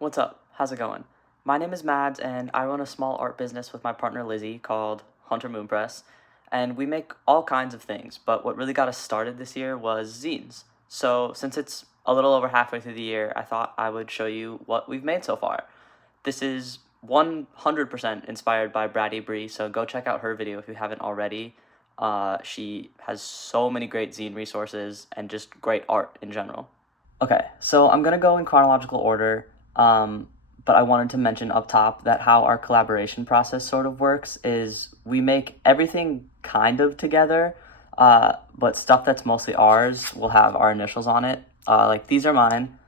What's up? How's it going? My name is Mads, and I run a small art business with my partner Lizzie called Hunter Moon Press, and we make all kinds of things, but what really got us started this year was zines. So, since it's a little over halfway through the year, I thought I would show you what we've made so far. This is 100% inspired by brattyxbre, so go check out her video if you haven't already. She has so many great zine resources and just great art in general. Okay, so I'm gonna go in chronological order, but I wanted to mention up top that how our collaboration process sort of works is we make everything kind of together, but stuff that's mostly ours will have our initials on it. Like these are mine,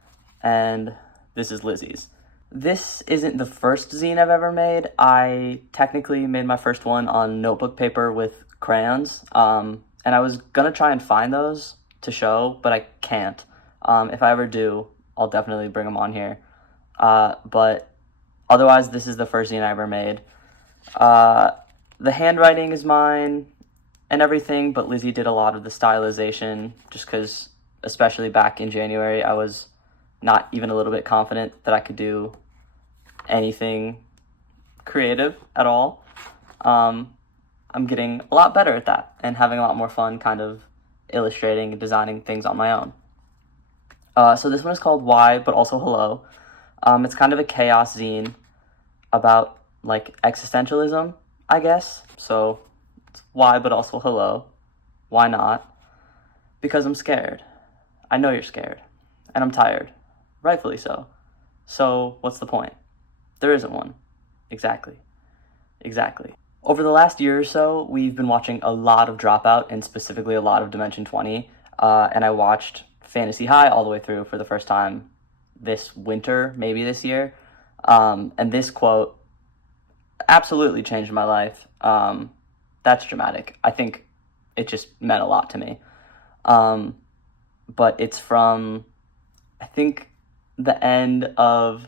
and this is Lizzie's. This isn't the first zine I've ever made. I technically made my first one on notebook paper with crayons, and I was gonna try and find those to show, but I can't. If I ever do, I'll definitely bring them on here. But otherwise, this is the first zine I ever made. The handwriting is mine and everything, but Lizzie did a lot of the stylization just because, especially back in January, I was not even a little bit confident that I could do anything creative at all. I'm getting a lot better at that and having a lot more fun kind of illustrating and designing things on my own. So this one is called Why, but also Hello. It's kind of a chaos zine about, like, existentialism, I guess. So it's why, but also hello. Why not? Because I'm scared. I know you're scared. And I'm tired. Rightfully so. So what's the point? There isn't one. Exactly. Over the last year or so, we've been watching a lot of Dropout, and specifically a lot of Dimension 20. And I watched Fantasy High all the way through for the first time this winter, maybe this year. And this quote absolutely changed my life. That's dramatic. I think it just meant a lot to me. But it's from, I think, the end of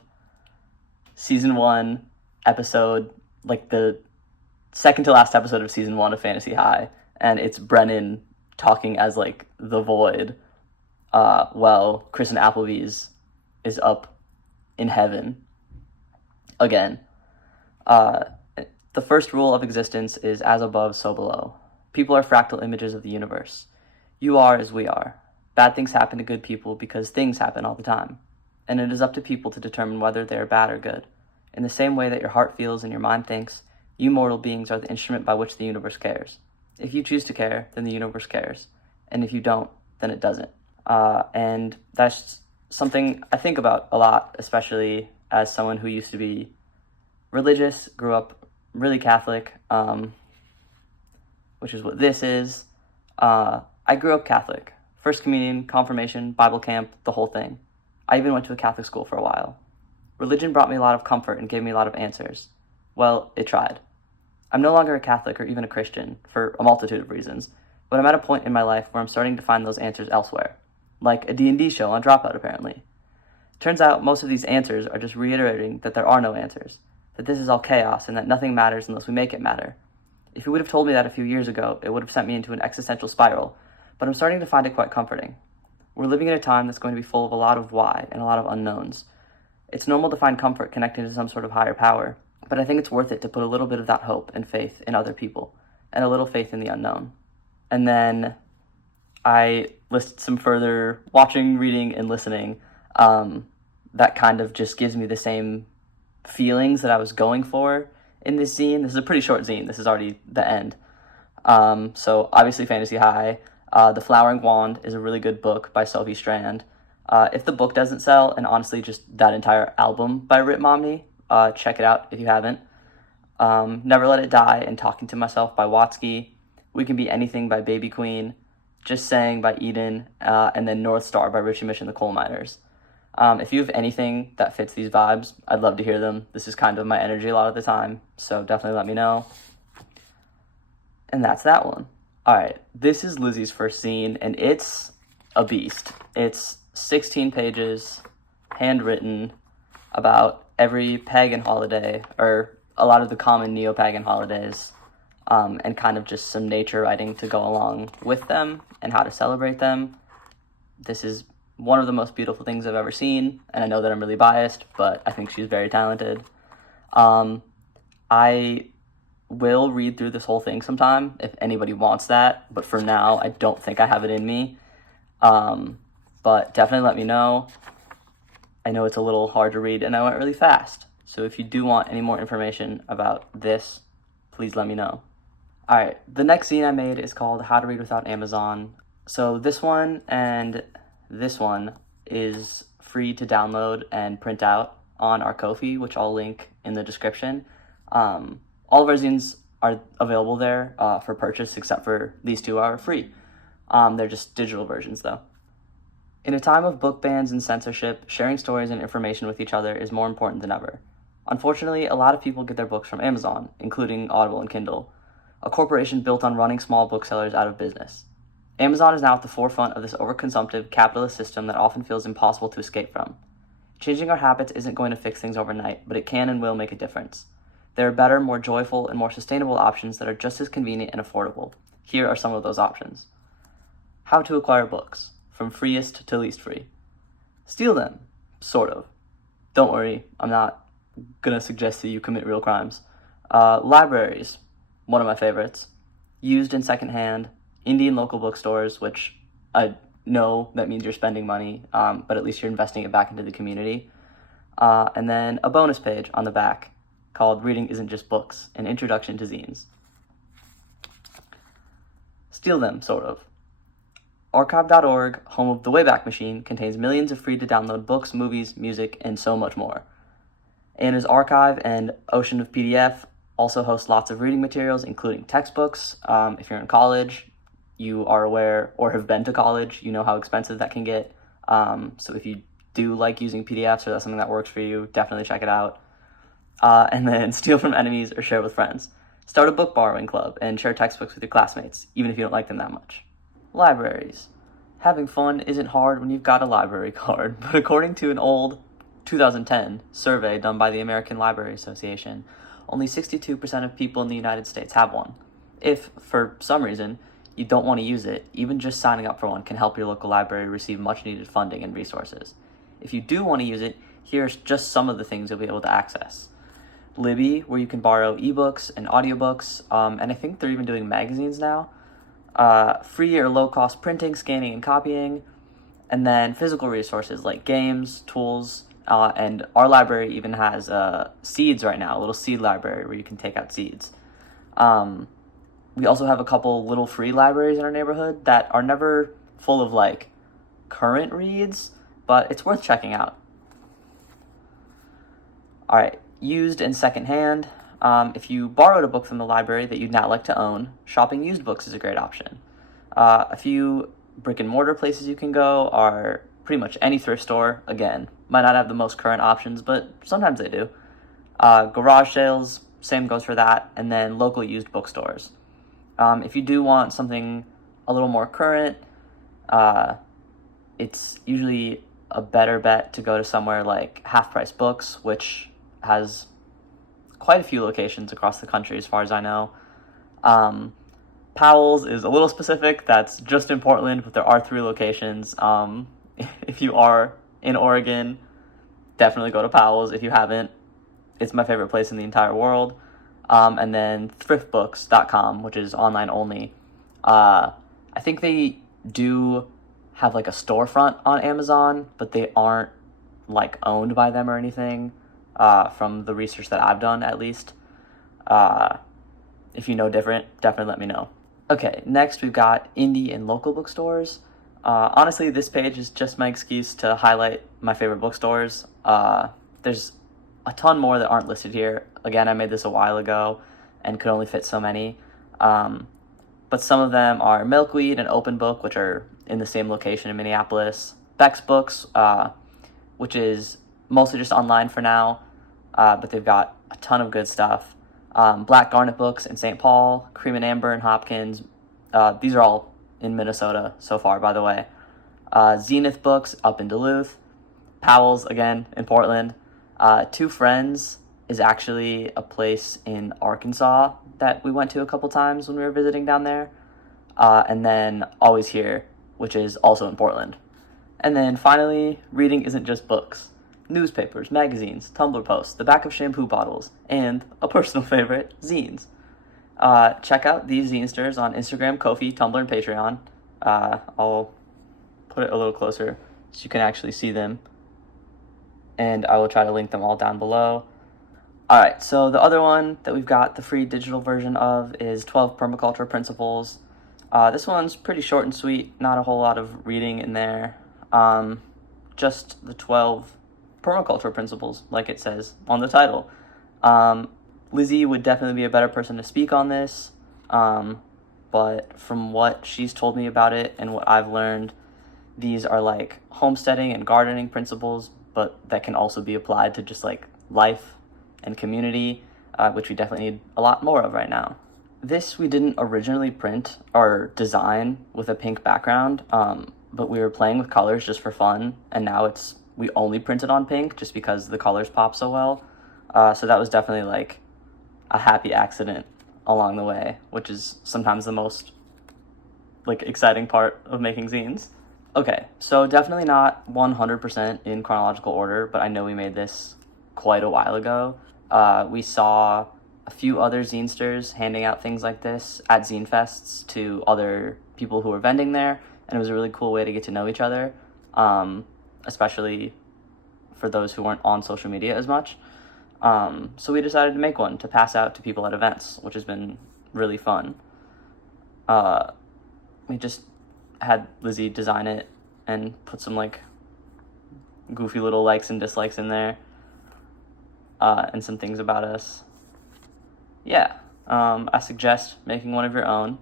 season 1 episode, like the second to last episode of season 1 of Fantasy High. And it's Brennan talking as, like, the Void. Well, Kristen Appleby's is up in heaven again. The first rule of existence is as above, so below. People are fractal images of the universe. You are as we are. Bad things happen to good people because things happen all the time. And it is up to people to determine whether they are bad or good. In the same way that your heart feels and your mind thinks, you mortal beings are the instrument by which the universe cares. If you choose to care, then the universe cares. And if you don't, then it doesn't. And that's something I think about a lot, especially as someone who used to be religious, grew up really Catholic, which is what this is. I grew up Catholic. First communion, confirmation, Bible camp, the whole thing. I even went to a Catholic school for a while. Religion brought me a lot of comfort and gave me a lot of answers. Well, it tried. I'm no longer a Catholic or even a Christian, for a multitude of reasons, but I'm at a point in my life where I'm starting to find those answers elsewhere. Like a D&D show on Dropout, apparently. Turns out most of these answers are just reiterating that there are no answers, that this is all chaos and that nothing matters unless we make it matter. If you would have told me that a few years ago, it would have sent me into an existential spiral, but I'm starting to find it quite comforting. We're living in a time that's going to be full of a lot of why and a lot of unknowns. It's normal to find comfort connected to some sort of higher power, but I think it's worth it to put a little bit of that hope and faith in other people, and a little faith in the unknown. And then I listed some further watching, reading, and listening that kind of just gives me the same feelings that I was going for in this zine. This is a pretty short zine. This is already the end. So obviously Fantasy High. The Flowering Wand is a really good book by Sophie Strand. If the book doesn't sell, and honestly just that entire album by Rip Momney, check it out if you haven't. Never Let It Die and Talking to Myself by Watsky. We Can Be Anything by Baby Queen. Just Saying by Eden, and then North Star by Richie Mich and the Coal Miners. If you have anything that fits these vibes, I'd love to hear them. This is kind of my energy a lot of the time, so definitely let me know. And that's that one. Alright, this is Lizzie's first zine, and it's a beast. It's 16 pages, handwritten, about every pagan holiday, or a lot of the common neo-pagan holidays, and kind of just some nature writing to go along with them and how to celebrate them. This is one of the most beautiful things I've ever seen, and I know that I'm really biased, but I think she's very talented. I will read through this whole thing sometime if anybody wants that, but for now, I don't think I have it in me. But definitely let me know. I know it's a little hard to read, and I went really fast. So if you do want any more information about this, please let me know. Alright, the next zine I made is called How to Read Without Amazon. So this one and this one is free to download and print out on our Ko-fi, which I'll link in the description. All of our zines are available there for purchase, except for these two are free. They're just digital versions, though. In a time of book bans and censorship, sharing stories and information with each other is more important than ever. Unfortunately, a lot of people get their books from Amazon, including Audible and Kindle, a corporation built on running small booksellers out of business. Amazon is now at the forefront of this overconsumptive capitalist system that often feels impossible to escape from. Changing our habits isn't going to fix things overnight, but it can and will make a difference. There are better, more joyful, and more sustainable options that are just as convenient and affordable. Here are some of those options. How to acquire books, from freest to least free. Steal them, sort of. Don't worry, I'm not gonna suggest that you commit real crimes. Libraries, one of my favorites. Used and secondhand. Indie and local bookstores, which I know that means you're spending money, but at least you're investing it back into the community. And then a bonus page on the back called Reading Isn't Just Books, an introduction to zines. Steal them, sort of. Archive.org, home of the Wayback Machine, contains millions of free-to-download books, movies, music, and so much more. Anna's Archive and Ocean of PDF also host lots of reading materials, including textbooks. If you're in college, you are aware, or have been to college, you know how expensive that can get. So if you do like using PDFs or that's something that works for you, definitely check it out. And then steal from enemies or share with friends. Start a book borrowing club and share textbooks with your classmates, even if you don't like them that much. Libraries. Having fun isn't hard when you've got a library card, but according to an old 2010 survey done by the American Library Association, only 62% of people in the United States have one. If, for some reason, you don't want to use it, even just signing up for one can help your local library receive much-needed funding and resources. If you do want to use it, here's just some of the things you'll be able to access. Libby, where you can borrow ebooks and audiobooks, and I think they're even doing magazines now. Free or low-cost printing, scanning, and copying, and then physical resources like games, tools, and our library even has seeds right now, a little seed library where you can take out seeds. We also have a couple little free libraries in our neighborhood that are never full of, like, current reads, but it's worth checking out. Alright, used and secondhand. If you borrowed a book from the library that you'd not like to own, shopping used books is a great option. A few brick-and-mortar places you can go are pretty much any thrift store. Again, might not have the most current options, but sometimes they do. Garage sales, same goes for that, and then local used bookstores. If you do want something a little more current, it's usually a better bet to go to somewhere like Half Price Books, which has quite a few locations across the country as far as I know. Powell's is a little specific. That's just in Portland, but there are 3 locations. If you are in Oregon, definitely go to Powell's. If you haven't, it's my favorite place in the entire world. And then thriftbooks.com, which is online only. I think they do have like a storefront on Amazon, but they aren't like owned by them or anything. From the research that I've done, at least. If you know different, definitely let me know. Okay, next we've got indie and local bookstores. Honestly, this page is just my excuse to highlight my favorite bookstores. There's a ton more that aren't listed here. Again, I made this a while ago and could only fit so many. But some of them are Milkweed and Open Book, which are in the same location in Minneapolis. Beck's Books, which is mostly just online for now, but they've got a ton of good stuff. Black Garnet Books in St. Paul, Cream and Amber in Hopkins. These are all in Minnesota so far, by the way. Zenith Books up in Duluth. Powell's, again, in Portland. Two Friends is actually a place in Arkansas that we went to a couple times when we were visiting down there. And then Always Here, which is also in Portland. And then finally, reading isn't just books. Newspapers, magazines, Tumblr posts, the back of shampoo bottles, and, a personal favorite, zines. Check out these zinesters on Instagram, Ko-fi, Tumblr, and Patreon. I'll put it a little closer so you can actually see them. And I will try to link them all down below. Alright, so the other one that we've got the free digital version of is 12 Permaculture Principles. This one's pretty short and sweet, not a whole lot of reading in there. Just the 12 permaculture principles, like it says on the title. Lizzie would definitely be a better person to speak on this, but from what she's told me about it and what I've learned, these are like homesteading and gardening principles, but that can also be applied to just like life and community, which we definitely need a lot more of right now. This we didn't originally print or design with a pink background, but we were playing with colors just for fun, and now we only printed on pink just because the colors pop so well. So that was definitely like a happy accident along the way, which is sometimes the most like exciting part of making zines. Okay, so definitely not 100% in chronological order, but I know we made this quite a while ago. We saw a few other zinesters handing out things like this at zine fests to other people who were vending there, and it was a really cool way to get to know each other, especially for those who weren't on social media as much. So we decided to make one to pass out to people at events, which has been really fun. We just had Lizzie design it and put some like goofy little likes and dislikes in there, and some things about us. Yeah, I suggest making one of your own,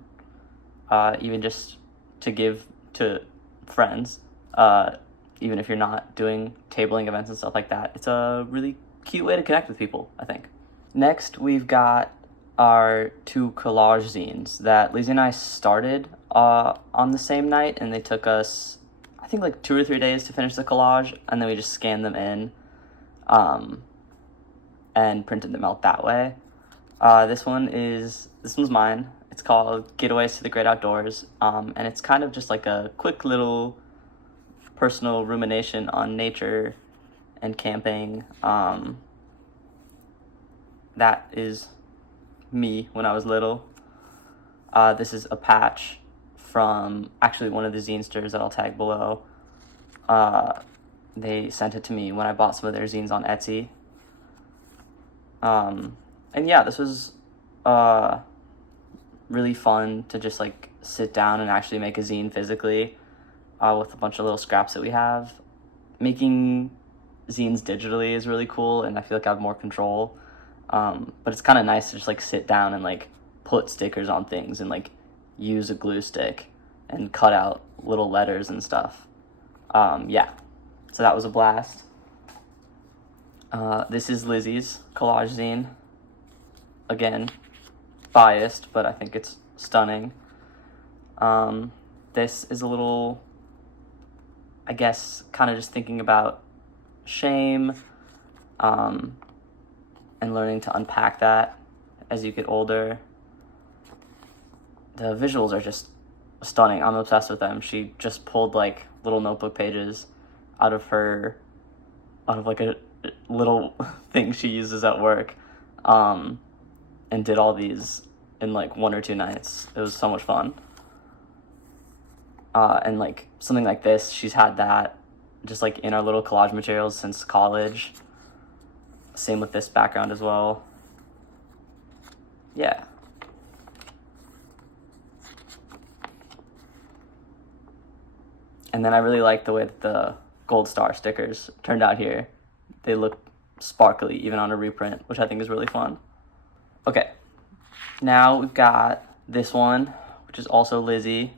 even just to give to friends, even if you're not doing tabling events and stuff like that. It's a really cute way to connect with people, I think. Next, we've got our 2 collage zines that Lizzie and I started on the same night, and they took us, I think, like 2 or 3 days to finish the collage, and then we just scanned them in and printed them out that way. This one's mine. It's called Getaways to the Great Outdoors, and it's kind of just like a quick little personal rumination on nature and camping. That is me when I was little. This is a patch from actually one of the zinesters that I'll tag below. They sent it to me when I bought some of their zines on Etsy. And yeah, this was really fun to just like sit down and actually make a zine physically, with a bunch of little scraps that we have. Making zines digitally is really cool, and I feel like I have more control. But it's kind of nice to just like sit down and like put stickers on things and like use a glue stick and cut out little letters and stuff. Yeah, so that was a blast. This is Lizzie's collage zine. Again, biased, but I think it's stunning. This is a little, I guess, kind of just thinking about shame, and learning to unpack that as you get older. The visuals are just stunning. I'm obsessed with them. She just pulled like little notebook pages out of like a little thing she uses at work, and did all these in like 1 or 2 nights. It was so much fun. And like something like this, she's had that just like in our little collage materials since college. Same with this background as well. Yeah. And then I really like the way that the gold star stickers turned out here. They look sparkly even on a reprint, which I think is really fun. Okay, now we've got this one, which is also Lizzie.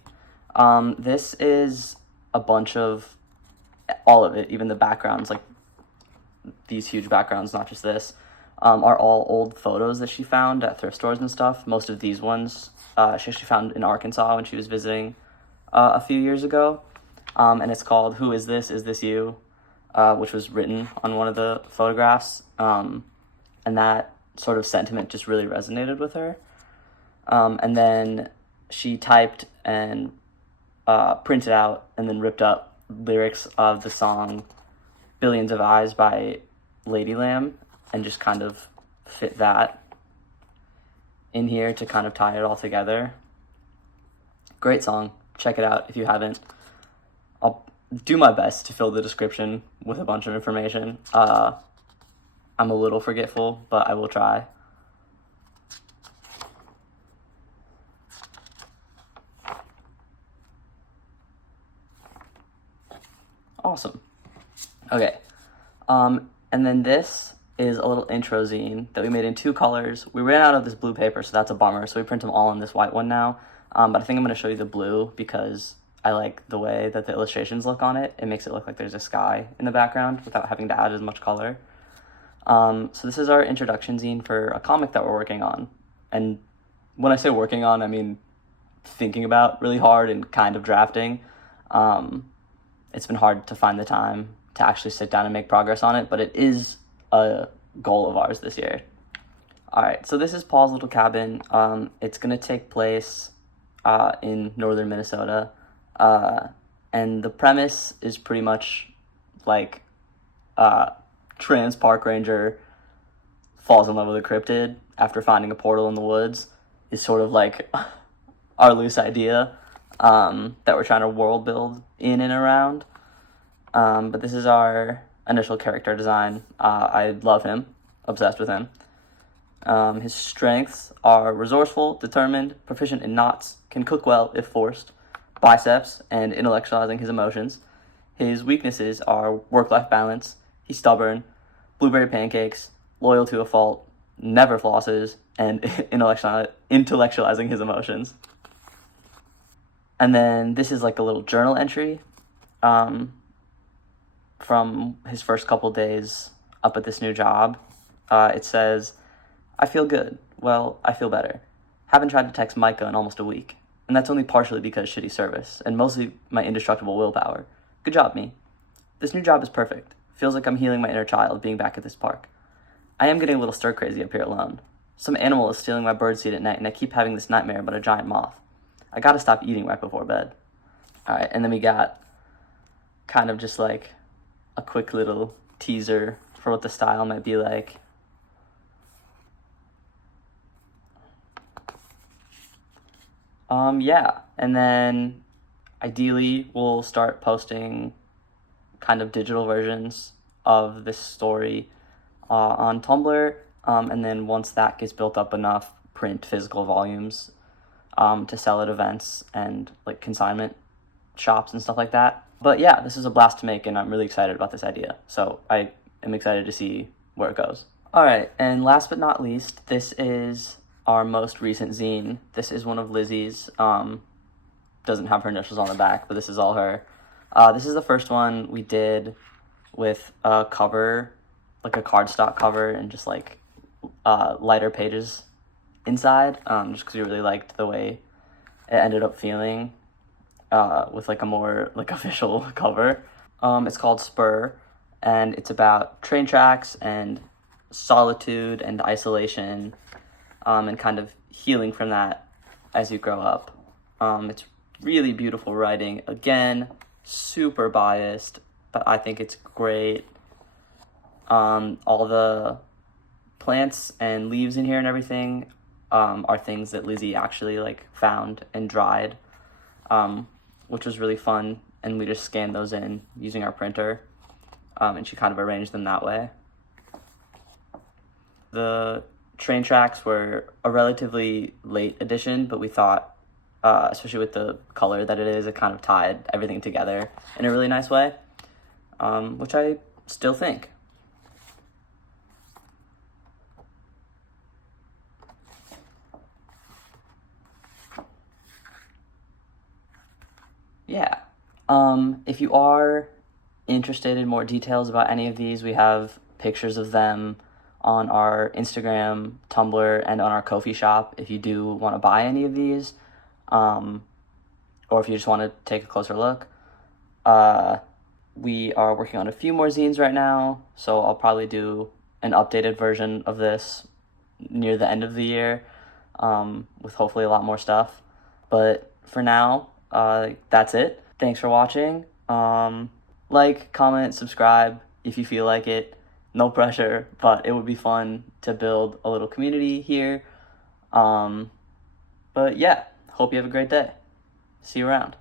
This is a bunch of all of it, even the backgrounds, like these huge backgrounds, not just this, are all old photos that she found at thrift stores and stuff. Most of these ones she actually found in Arkansas when she was visiting a few years ago. And it's called Who Is This? Is This You? Which was written on one of the photographs. And that sort of sentiment just really resonated with her. And then she typed and printed out and then ripped up lyrics of the song Billions of Eyes by Lady Lamb and just kind of fit that in here to kind of tie it all together. Great song. Check it out if you haven't. I'll do my best to fill the description with a bunch of information. I'm a little forgetful, but I will try. Awesome. Okay. And then this is a little intro zine that we made in 2 colors. We ran out of this blue paper, so that's a bummer. So we print them all on this white one now. But I think I'm going to show you the blue because I like the way that the illustrations look on it. It makes it look like there's a sky in the background without having to add as much color. So this is our introduction zine for a comic that we're working on. And when I say working on, I mean thinking about really hard and kind of drafting. It's been hard to find the time to actually sit down and make progress on it, but it is a goal of ours this year. All right, so this is Paul's little cabin. It's going to take place in northern Minnesota, and the premise is pretty much like trans park ranger falls in love with a cryptid after finding a portal in the woods is sort of like our loose idea that we're trying to world build in and around. But this is our initial character design. I love him, obsessed with him. His strengths are resourceful, determined, proficient in knots, can cook well if forced, biceps, and intellectualizing his emotions. His weaknesses are work-life balance, he's stubborn, blueberry pancakes, loyal to a fault, never flosses, and intellectualizing his emotions. And then this is like a little journal entry from his first couple days up at this new job. It says, "I feel good. Well, I feel better. Haven't tried to text Micah in almost a week. And that's only partially because shitty service, and mostly my indestructible willpower. Good job, me. This new job is perfect. Feels like I'm healing my inner child being back at this park. I am getting a little stir-crazy up here alone. Some animal is stealing my birdseed at night, and I keep having this nightmare about a giant moth. I gotta stop eating right before bed." All right, and then we got kind of just like a quick little teaser for what the style might be like. Yeah, and then ideally we'll start posting kind of digital versions of this story on Tumblr, and then once that gets built up enough, print physical volumes to sell at events and like consignment shops and stuff like that. But yeah, this is a blast to make, and I'm really excited about this idea. So I am excited to see where it goes. All right, and last but not least, this is our most recent zine. This is one of Lizzie's. Doesn't have her initials on the back, but this is all her. This is the first one we did with a cover, like a cardstock cover, and just like lighter pages inside, just because we really liked the way it ended up feeling with like a more like official cover. It's called Spur, and it's about train tracks and solitude and isolation, and kind of healing from that as you grow up. It's really beautiful writing. Again, super biased, but I think it's great. All the plants and leaves in here and everything are things that Lizzie actually like found and dried, which was really fun. And we just scanned those in using our printer, and she kind of arranged them that way. The train tracks were a relatively late addition, but we thought, especially with the color that it is, it kind of tied everything together in a really nice way, which I still think. Yeah. If you are interested in more details about any of these, we have pictures of them on our Instagram, Tumblr, and on our Ko-fi shop if you do want to buy any of these, or if you just want to take a closer look. We are working on a few more zines right now, so I'll probably do an updated version of this near the end of the year, with hopefully a lot more stuff. But for now, that's it. Thanks for watching. Like, comment, subscribe if you feel like it. No pressure, but it would be fun to build a little community here. But yeah, hope you have a great day. See you around.